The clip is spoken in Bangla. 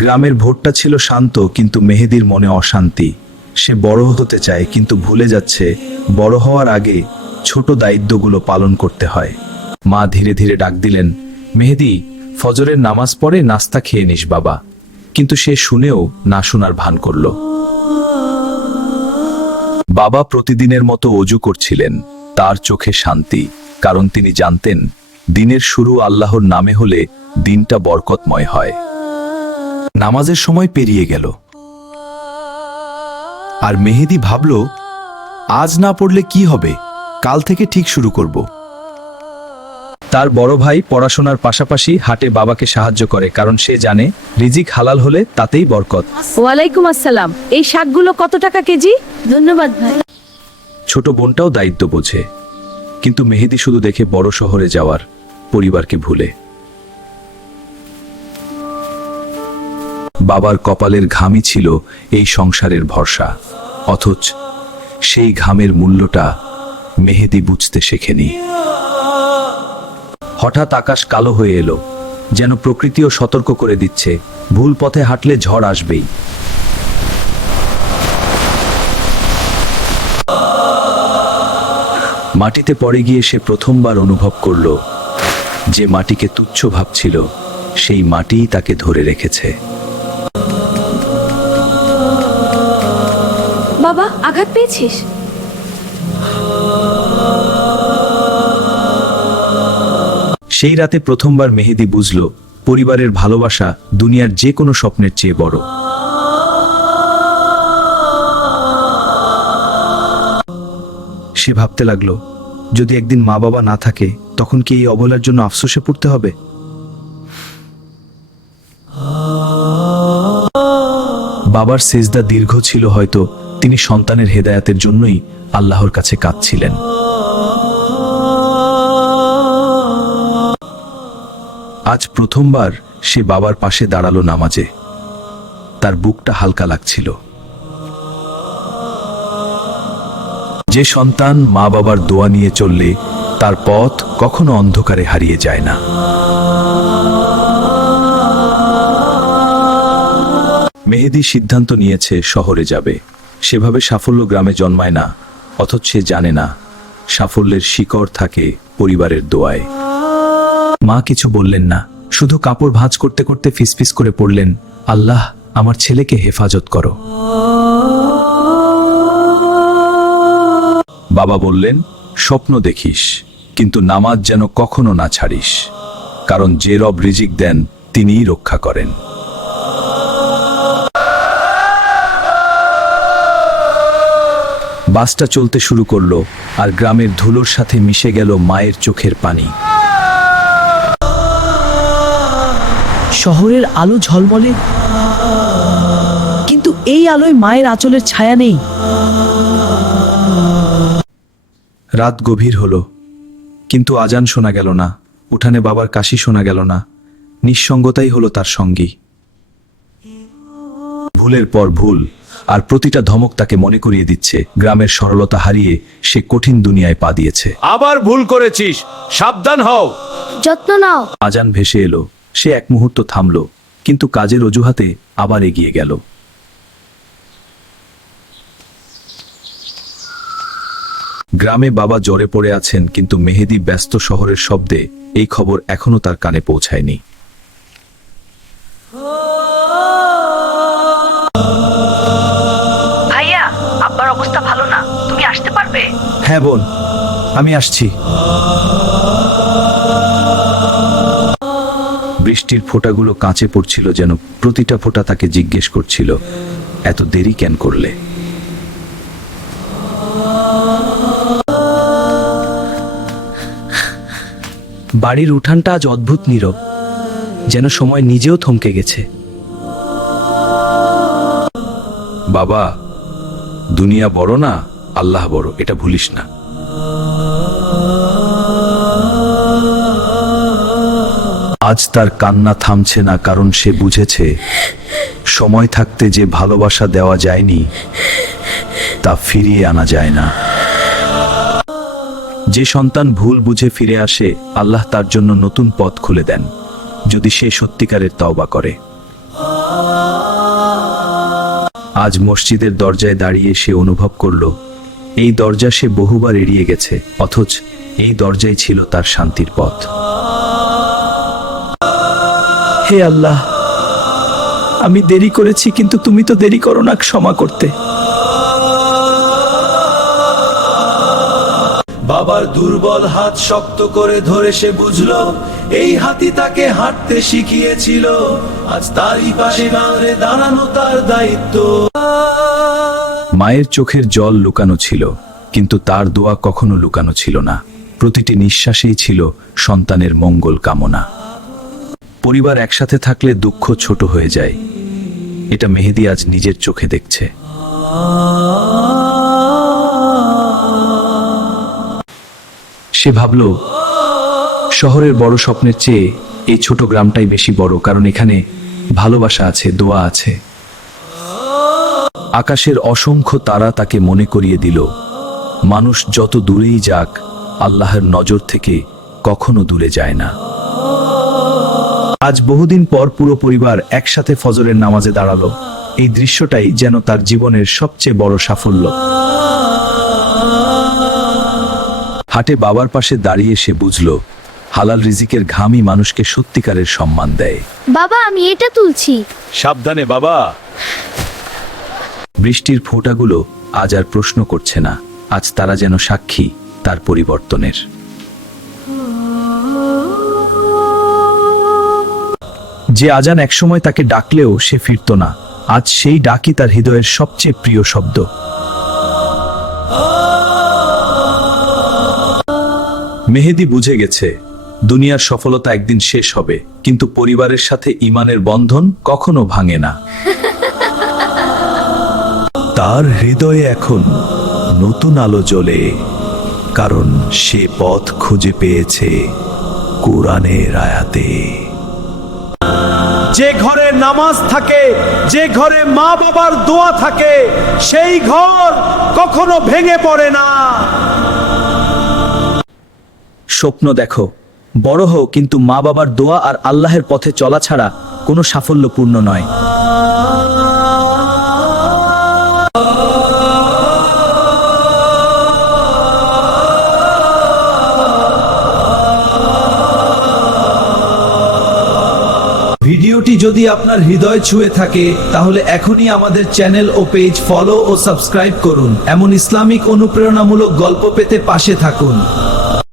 গ্রামের ভোরটা ছিল শান্ত, কিন্তু মেহেদীর মনে অশান্তি। সে বড় হতে চায়, কিন্তু ভুলে যাচ্ছে বড় হওয়ার আগে ছোট দায়িত্বগুলো পালন করতে হয়। মা ধীরে ধীরে ডাক দিলেন, মেহেদী, ফজরের নামাজ পড়ে নাস্তা খেয়ে নিস বাবা। কিন্তু সে শুনেও না শোনার ভান করল। বাবা প্রতিদিনের মতো অজু করছিলেন, তার চোখে শান্তি, কারণ তিনি জানতেন দিনের শুরু আল্লাহর নামে হলে দিনটা বরকতময় হয়। নামাজের সময় পেরিয়ে গেল, আর মেহেদী ভাবল, আজ না পড়লে কি হবে, কাল থেকে ঠিক শুরু করব। তার বড় ভাই পড়াশোনার পাশাপাশি হাটে বাবাকে সাহায্য করে, কারণ সে জানে রিজিক হালাল হলে তাতেই বরকত। ওয়ালাইকুম আসসালাম। এই শাকগুলো কত টাকা কেজি? ধন্যবাদ ভাই। ছোট বোনটাও দায়িত্ব বোঝে, কিন্তু মেহেদী শুধু দেখে বড় শহরে যাওয়ার পরিবারকে ভুলে। বাবার কপালের ঘামই ছিল এই সংসারের ভরসা, অথচ সেই ঘামের মূল্যটা মেহেদী বুঝতে শেখেনি। হঠাৎ আকাশ কালো হয়ে এলো, যেন প্রকৃতিও সতর্ক করে দিচ্ছে ভুল পথে হাঁটলে ঝড় আসবেই। মাটিতে পড়ে গিয়ে সে প্রথমবার অনুভব করল, যে মাটিকে তুচ্ছ ভাবছিল সেই মাটিই তাকে ধরে রেখেছে। বাবা, আঘাত পেয়েছিস? সেই রাতে প্রথমবার মেহেদী বুঝল, পরিবারের ভালোবাসা দুনিয়ার যে কোনো স্বপ্নের চেয়ে বড়। সে ভাবতে লাগলো, যদি একদিন মা বাবা না থাকে, তখন কি এই অবহেলার জন্য আফসোসে পড়তে হবে? বাবার সেজদা দীর্ঘ ছিল, হয়তো তিনি সন্তানের হেদায়াতের জন্যই আল্লাহর কাছে কাঁদছিলেন। আজ প্রথমবার সে বাবার পাশে দাঁড়ালো নামাজে। তার বুকটা হালকা লাগছিল। যে সন্তান মা বাবার দোয়া নিয়ে চললে তার পথ কখনো অন্ধকারে হারিয়ে যায় না। মেহেদী সিদ্ধান্ত নিয়েছে শহরে যাবে। সেভাবে সাফল্য গ্রামে জন্মায় না, অথচ সে জানে না সাফল্যের শিকড় থাকে পরিবারের দোয়ায়। মা কিছু বললেন না, শুধু কাপড় ভাঁজ করতে করতে ফিসফিস করে পড়লেন, আল্লাহ, আমার ছেলেকে হেফাজত করো। বাবা বললেন, স্বপ্ন দেখিস, কিন্তু নামাজ যেন কখনো না ছাড়িস, কারণ যে রব রিজিক দেন তিনিই রক্ষা করেন। বাসটা চলতে শুরু করলো, আর গ্রামের ধুলোর সাথে মিশে গেল মায়ের চোখের পানি। শহরের আলো ঝলমলে, কিন্তু এই আলোয় মায়ের আঁচলের ছায়া নেই। রাত গভীর হলো, কিন্তু আজান শোনা গেল না, উঠানে বাবার কাশি শোনা গেল না। নিঃসঙ্গতাই হলো তার সঙ্গী। ভুলের পর ভুল, আর প্রতিটা ধমক তাকে মনে করিয়ে দিচ্ছে গ্রামের সরলতা হারিয়ে সে কঠিন দুনিয়ায় পা দিয়েছে। আবার ভুল করেছিস, সাবধান হও। যত্ন নাও। আজান ভেসে এলো, সে এক মুহূর্ত থামল, কিন্তু কাজের অজুহাতে আবার এগিয়ে গেল। গ্রামে বাবা জ্বরে পড়ে আছেন, কিন্তু মেহেদী ব্যস্ত শহরের শব্দে এই খবর এখনো তার কানে পৌঁছায়নি। ভাইয়া, আব্বার অবস্থা ভালো না, তুমি আসতে পারবে? হ্যাঁ বোন, আমি আসছি। বৃষ্টির ফোঁটাগুলো কাঁচে পড়ছিল, যেন প্রতিটা ফোঁটা তাকে জিজ্ঞেস করছিল, এত দেরি কেন করলে? বাড়ির উঠানটা আজ অদ্ভুত নীরব, যেন সময় নিজেও থমকে গেছে। বাবা, দুনিয়া বড় না, আল্লাহ বড়, এটা ভুলিস না। আজ তার কান্না থামছে না, কারণ সে বুঝেছে সময় থাকতে যে ভালোবাসা দেওয়া যায়নি তা ফিরিয়ে আনা যায় না। যে সন্তান ভুল বুঝে ফিরে আসে, আল্লাহ তার জন্য নতুন পথ খুলে দেন, যদি সে সত্যিকারের তওবা করে। আজ মসজিদের দরজায় দাঁড়িয়ে সে অনুভব করল এই দরজা সে বহুবার এড়িয়ে গেছে, অথচ এই দরজাই ছিল তার শান্তির পথ। হে আল্লাহ, আমি দেরি করেছি, কিন্তু তুমি তো দেরি করো না ক্ষমা করতে। বাবার দুর্বল হাত শক্ত করে ধরে সে বুঝলো এই হাতি তাকে হাঁটতে শিখিয়েছিল, আজ তারই পাশে দাঁড়ানো তার দায়িত্ব। মায়ের চোখের জল লুকানো ছিল, কিন্তু তার দোয়া কখনো লুকানো ছিল না। প্রতিটি নিঃশ্বাসেই ছিল সন্তানের মঙ্গল কামনা। পরিবার একসাথে থাকলে দুঃখ ছোট হয়ে যায়, এটা মেহেদী আজ নিজের চোখে দেখছে। সে ভাবল, শহরের বড় স্বপ্নের চেয়ে এই ছোট গ্রামটাই বেশি বড়, কারণ এখানে ভালোবাসা আছে, দোয়া আছে। আকাশের অসংখ্য তারা তাকে মনে করিয়ে দিল, মানুষ যত দূরেই যাক, আল্লাহর নজর থেকে কখনো দূরে যায় না। আজ বহুদিন পর পুরো পরিবার একসাথে ফজরের নামাজে দাঁড়ালো। এই দৃশ্যটাই যেন তার জীবনের সবচেয়ে বড় সাফল্য। হাটে বাবার পাশে দাঁড়িয়ে সে বুঝল, হালাল রিজিকের ঘামই মানুষকে সত্যিকারের সম্মান দেয়। বাবা, আমি এটা তুলছি। সাবধানে বাবা। বৃষ্টির ফোঁটাগুলো আজ আর প্রশ্ন করছে না, আজ তারা যেন সাক্ষী তার পরিবর্তনের। যে আজান একসময় তাকে ডাকলেও সে ফিরত না, আজ সেই ডাকই তার হৃদয়ের সবচেয়ে প্রিয় শব্দ। মেহেদী বুঝে গেছে, দুনিয়ার সফলতা একদিন শেষ হবে, কিন্তু পরিবারের সাথে ঈমানের বন্ধন কখনো ভাঙে না। তার হৃদয়ে এখন নতুন আলো জ্বলে, কারণ সে পথ খুঁজে পেয়েছে কোরআনের আয়াতে। যে ঘরে নামাজ থাকে, যে ঘরে মা বাবার দোয়া থাকে, সেই ঘর কখনো ভেঙে পড়ে না। স্বপ্ন দেখো, বড় হও, কিন্তু মা বাবার দোয়া আর আল্লাহের পথে চলা ছাড়া কোনো সাফল্যপূর্ণ নয়। ভিডিওটি যদি আপনার হৃদয় ছুঁয়ে থাকে, তাহলে এখনই আমাদের চ্যানেল ও পেজ ফলো ও সাবস্ক্রাইব করুন। এমন ইসলামিক অনুপ্রেরণামূলক গল্প পেতে পাশে থাকুন।